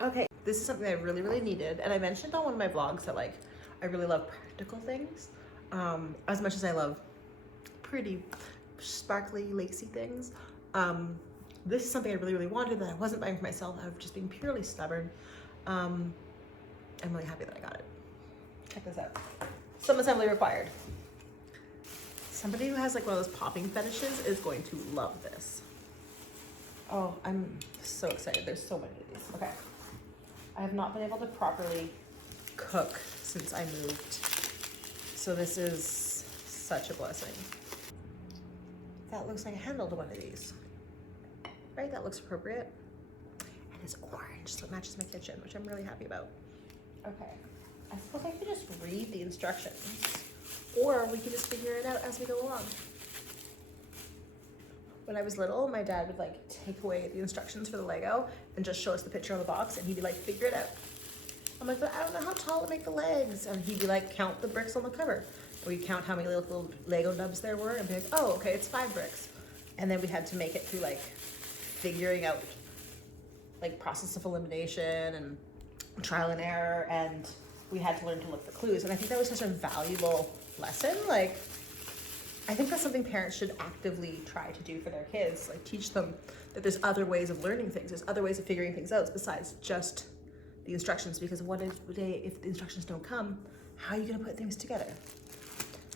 Okay, this is something I really, really needed. And I mentioned on one of my vlogs that like, I really love practical things. As much as I love pretty sparkly, lacy things. This is something I really, really wanted that I wasn't buying for myself. I was just being purely stubborn. I'm really happy that I got it. Check this out. Some assembly required. Somebody who has like one of those popping fetishes is going to love this. Oh, I'm so excited. There's so many of these. Okay. I have not been able to properly cook since I moved. So this is such a blessing. That looks like a handle to one of these. Right? That looks appropriate. And it's orange, so it matches my kitchen, which I'm really happy about. Okay. I suppose I could just read the instructions, or we could just figure it out as we go along. When I was little, my dad would like take away the instructions for the Lego and just show us the picture on the box, and he'd be like, figure it out. I'm like, but I don't know how tall to make the legs. And he'd be like, count the bricks on the cover. And we'd count how many little Lego nubs there were and be like, oh, okay, it's 5 bricks. And then we had to make it through like figuring out like process of elimination and trial and error, and we had to learn to look for clues. And I think that was such a valuable lesson. Like, I think that's something parents should actively try to do for their kids. Like, teach them that there's other ways of learning things. There's other ways of figuring things out besides just the instructions, because what if the instructions don't come, how are you gonna put things together?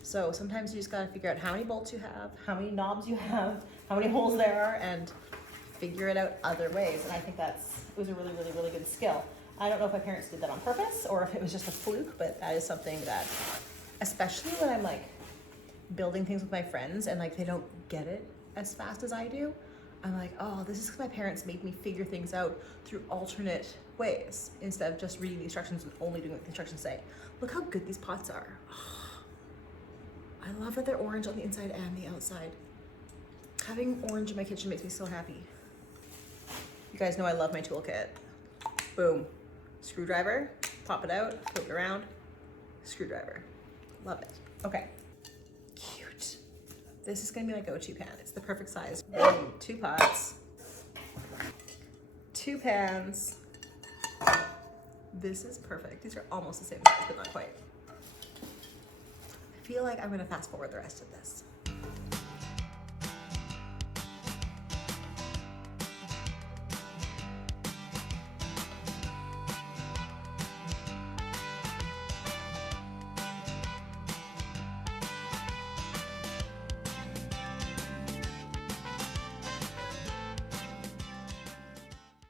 So sometimes you just gotta figure out how many bolts you have, how many knobs you have, how many holes there are, and figure it out other ways. And I think it was a really, really, really good skill. I don't know if my parents did that on purpose or if it was just a fluke, but that is something that, especially when I'm like building things with my friends and like they don't get it as fast as I do, I'm like, oh, this is because my parents made me figure things out through alternate ways instead of just reading the instructions and only doing what the instructions say. Look how good these pots are. I love that they're orange on the inside and the outside. Having orange in my kitchen makes me so happy. You guys know I love my toolkit. Boom. Screwdriver, pop it out, flip it around, screwdriver. Love it. Okay. Cute. This is gonna be my go-to pan. It's the perfect size. 2 pots, 2 pans. This is perfect. These are almost the same size, but not quite. I feel like I'm gonna fast forward the rest of this.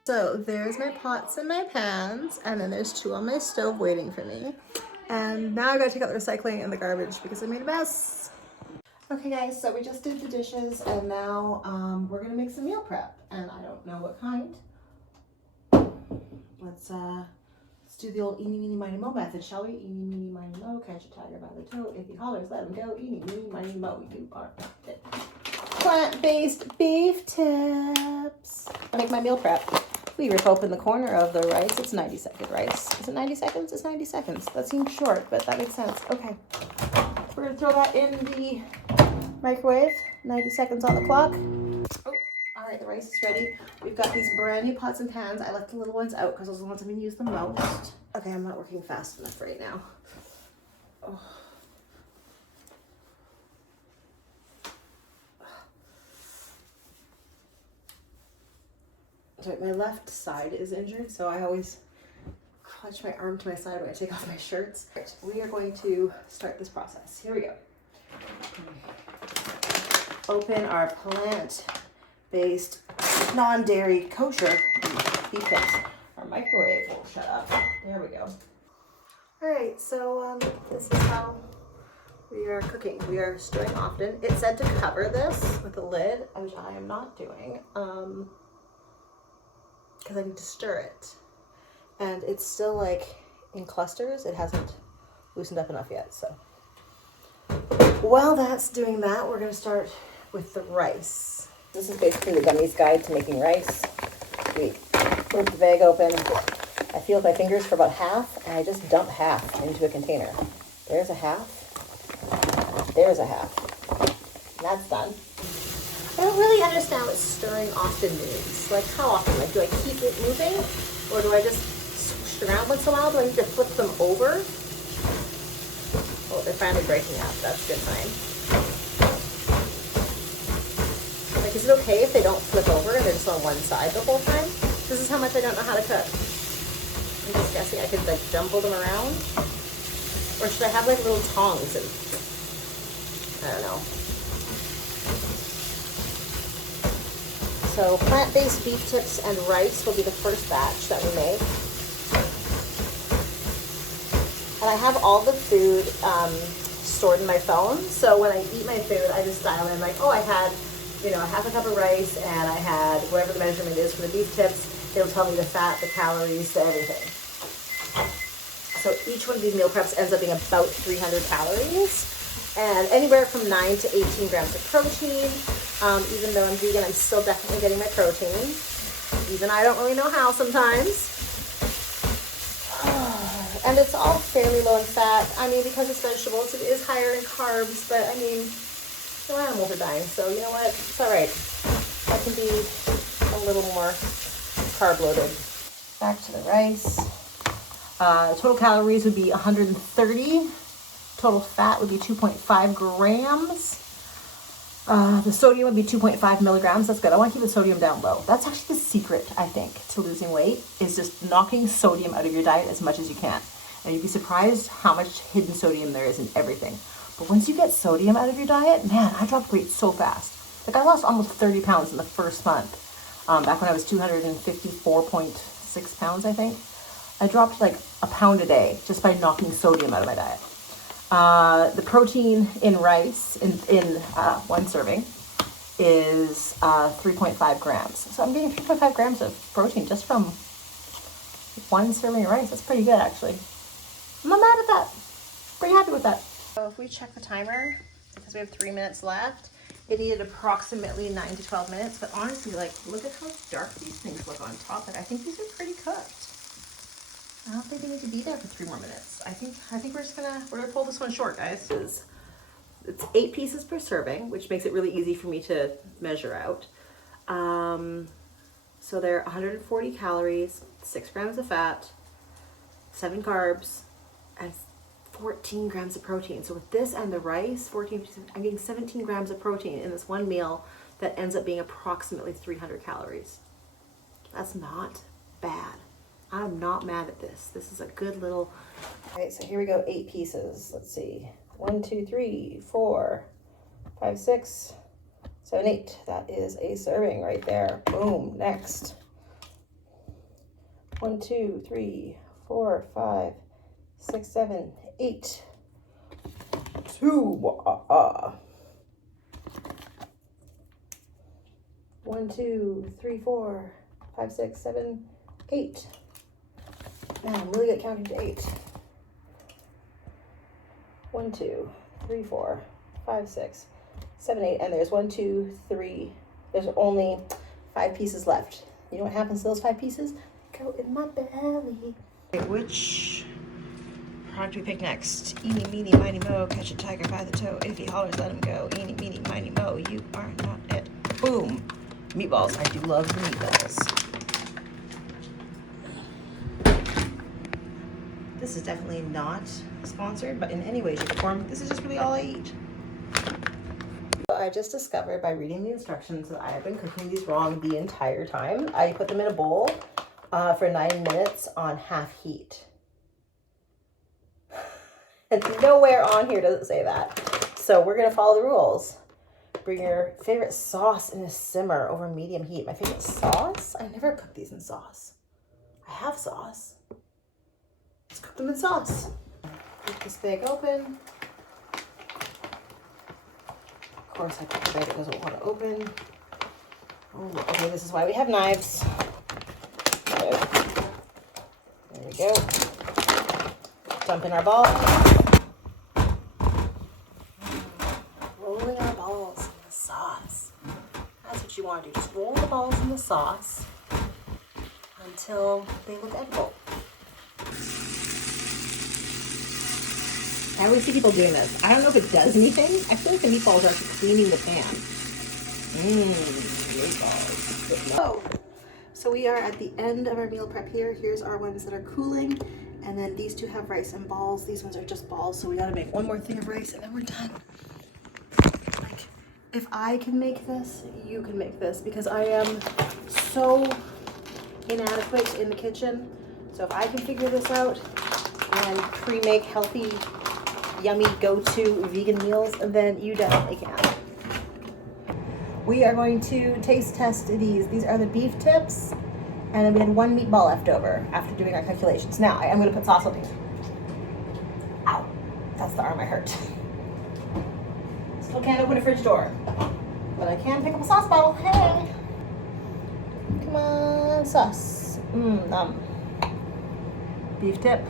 So there's my pots and my pans, and then there's 2 on my stove waiting for me. And now I gotta take out the recycling and the garbage because I made a mess. Okay guys, so we just did the dishes, and now we're gonna make some meal prep, and I don't know what kind. Let's do the old eeny, meeny, miny, mo method, shall we? Eeny, meeny, miny, mo, catch a tiger by the toe. If he hollers, let him go. Eeny, meeny, miny, mo, you are not it. Plant-based beef tips. I make my meal prep. We rip open the corner of the rice. It's 90-second rice. Is it 90 seconds? It's 90 seconds. That seems short, but that makes sense. Okay. We're gonna throw that in the microwave. 90 seconds on the clock. Oh, all right, the rice is ready. We've got these brand new pots and pans. I left the little ones out because those are the ones I'm gonna use the most. Okay, I'm not working fast enough right now. Oh. Sorry, my left side is injured, so I always clutch my arm to my side when I take off my shirts. Right, we are going to start this process. Here we go. Open our plant-based, non-dairy, kosher beef tips. Our microwave will shut up. There we go. All right, so this is how we are cooking. We are stirring often. It said to cover this with a lid, which I am not doing. Because I need to stir it. And it's still like in clusters. It hasn't loosened up enough yet, so. While that's doing that, we're gonna start with the rice. This is basically the dummy's guide to making rice. We flip the bag open. I feel with my fingers for about half, and I just dump half into a container. There's a half. There's a half. And that's done. I don't really understand what stirring often means. Like, how often? Like, do I keep it moving? Or Or do I just swoosh it around once in a while? Do I need to flip them over? Oh, they're finally breaking up. That's a good sign. Like, is it okay if they don't flip over and they're just on one side the whole time? This is how much I don't know how to cook. I'm just guessing I could like jumble them around. Or should I have like little tongs and, I don't know. So plant-based beef tips and rice will be the first batch that we make. And I have all the food stored in my phone. So when I eat my food, I just dial in like, oh, I had, you know, half a cup of rice and I had whatever the measurement is for the beef tips. It'll tell me the fat, the calories, the everything. So each one of these meal preps ends up being about 300 calories and anywhere from 9 to 18 grams of protein. Even though I'm vegan, I'm still definitely getting my protein. Even I don't really know how sometimes. And it's all fairly low in fat. I mean, because it's vegetables, it is higher in carbs, but I mean, no animals are dying, so you know what? It's all right. I can be a little more carb loaded. Back to the rice. Total calories would be 130. Total fat would be 2.5 grams. The sodium would be 2.5 milligrams. That's good. I want to keep the sodium down low. That's actually the secret, I think, to losing weight, is just knocking sodium out of your diet as much as you can. And you'd be surprised how much hidden sodium there is in everything. But once you get sodium out of your diet, man, I dropped weight so fast. Like, I lost almost 30 pounds in the first month. Back when I was 254.6 pounds, I think. I dropped like a pound a day just by knocking sodium out of my diet. The protein in rice, in one serving, is 3.5 grams. So I'm getting 3.5 grams of protein just from one serving of rice. That's pretty good, actually. I'm not mad at that. Pretty happy with that. So if we check the timer, because we have 3 minutes left, it needed approximately 9 to 12 minutes. But honestly, like, look at how dark these things look on top. Like, I think these are pretty cooked. I don't think they need to be there for 3 more minutes. I think we're gonna pull this one short, guys. It's 8 pieces per serving, which makes it really easy for me to measure out. So they're 140 calories, 6 grams of fat, 7 carbs, and 14 grams of protein. So with this and the rice, I'm getting 17 grams of protein in this one meal that ends up being approximately 300 calories. That's not bad. I'm not mad at this. This is a good little... All right, so here we go, 8 pieces. Let's see. 1, 2, 3, 4, 5, 6, 7, 8. That is a serving right there. Boom, next. 1, 2, 3, 4, 5, 6, 7, 8. 2. 1, 2, 3, 4, 5, 6, 7, 8. Man, I'm really good at counting to 8. 1, 2, 3, 4, 5, 6, 7, 8. And there's 1, 2, 3. There's only 5 pieces left. You know what happens to those 5 pieces? They go in my belly. Okay, which product do we pick next? Eeny, meeny, miny, mo, catch a tiger by the toe. If he hollers, let him go. Eeny, meeny, miny, mo, you are not it. Boom. Meatballs. I do love the meatballs. This is definitely not sponsored, but in any way, shape, or form, this is just really all I eat. I just discovered by reading the instructions that I have been cooking these wrong the entire time. I put them in a bowl for 9 minutes on half heat. And nowhere on here does it say that. So we're gonna follow the rules. Bring your favorite sauce in a simmer over medium heat. My favorite sauce? I never cook these in sauce. I have sauce. Let's cook them in sauce. Get this bag open. Of course, I put the bag that doesn't want to open. Oh, okay, this is why we have knives. There we go. Dump in our ball. Rolling our balls in the sauce. That's what you want to do. Just roll the balls in the sauce until they look edible. I always see people doing this. I don't know if it does anything. I feel like the meatballs are actually cleaning the pan. Meatballs. Oh. So we are at the end of our meal prep here. Here's our ones that are cooling. And then these two have rice and balls. These ones are just balls. So we gotta make one more thing of rice and then we're done. Like, if I can make this, you can make this, because I am so inadequate in the kitchen. So if I can figure this out and pre-make healthy, yummy, go-to vegan meals, then you definitely can. We are going to taste test these. These are the beef tips, and then we had one meatball left over after doing our calculations. Now, I'm gonna put sauce on these. Ow, that's the arm I hurt. Still can't open a fridge door, but I can pick up a sauce bottle. Hey, come on, sauce. Beef tip.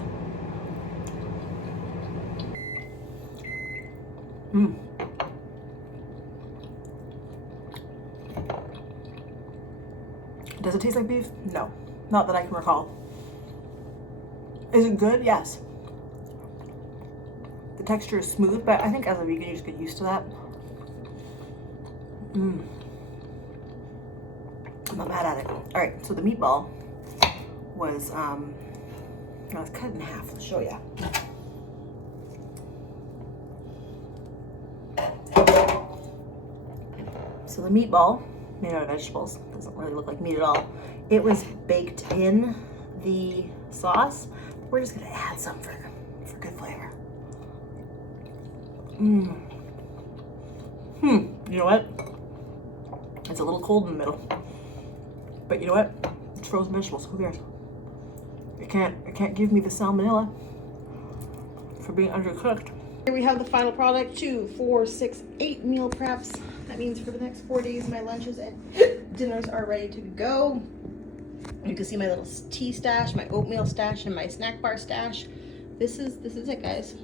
Does it taste like beef? No, not that I can recall. Is it good? Yes. The texture is smooth, but I think as a vegan, you just get used to that. I'm not mad at it. All right, so the meatball was, I was cut in half. I'll show you. So the meatball, made out of vegetables, doesn't really look like meat at all. It was baked in the sauce. We're just gonna add some for good flavor. You know what? It's a little cold in the middle, but you know what? It's frozen vegetables. Who cares? It can't give me the salmonella for being undercooked. Here we have the final product: 2, 4, 6, 8 meal preps. That means for the next 4 days, my lunches and dinners are ready to go. You can see my little tea stash, my oatmeal stash, and my snack bar stash. This is it, guys.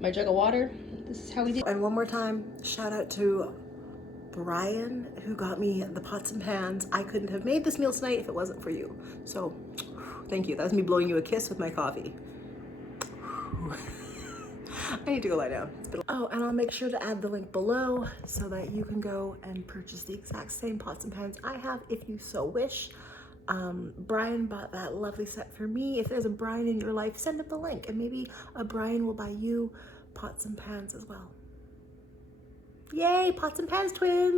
My jug of water. This is how we do. And one more time, shout out to Brian, who got me the pots and pans. I couldn't have made this meal tonight if it wasn't for you. So, thank you. That was me blowing you a kiss with my coffee. I need to go lie down. Oh, and I'll make sure to add the link below so that you can go and purchase the exact same pots and pans I have if you so wish. Brian bought that lovely set for me. If there's a Brian in your life, send him the link and maybe a Brian will buy you pots and pans as well. Yay, pots and pans twins!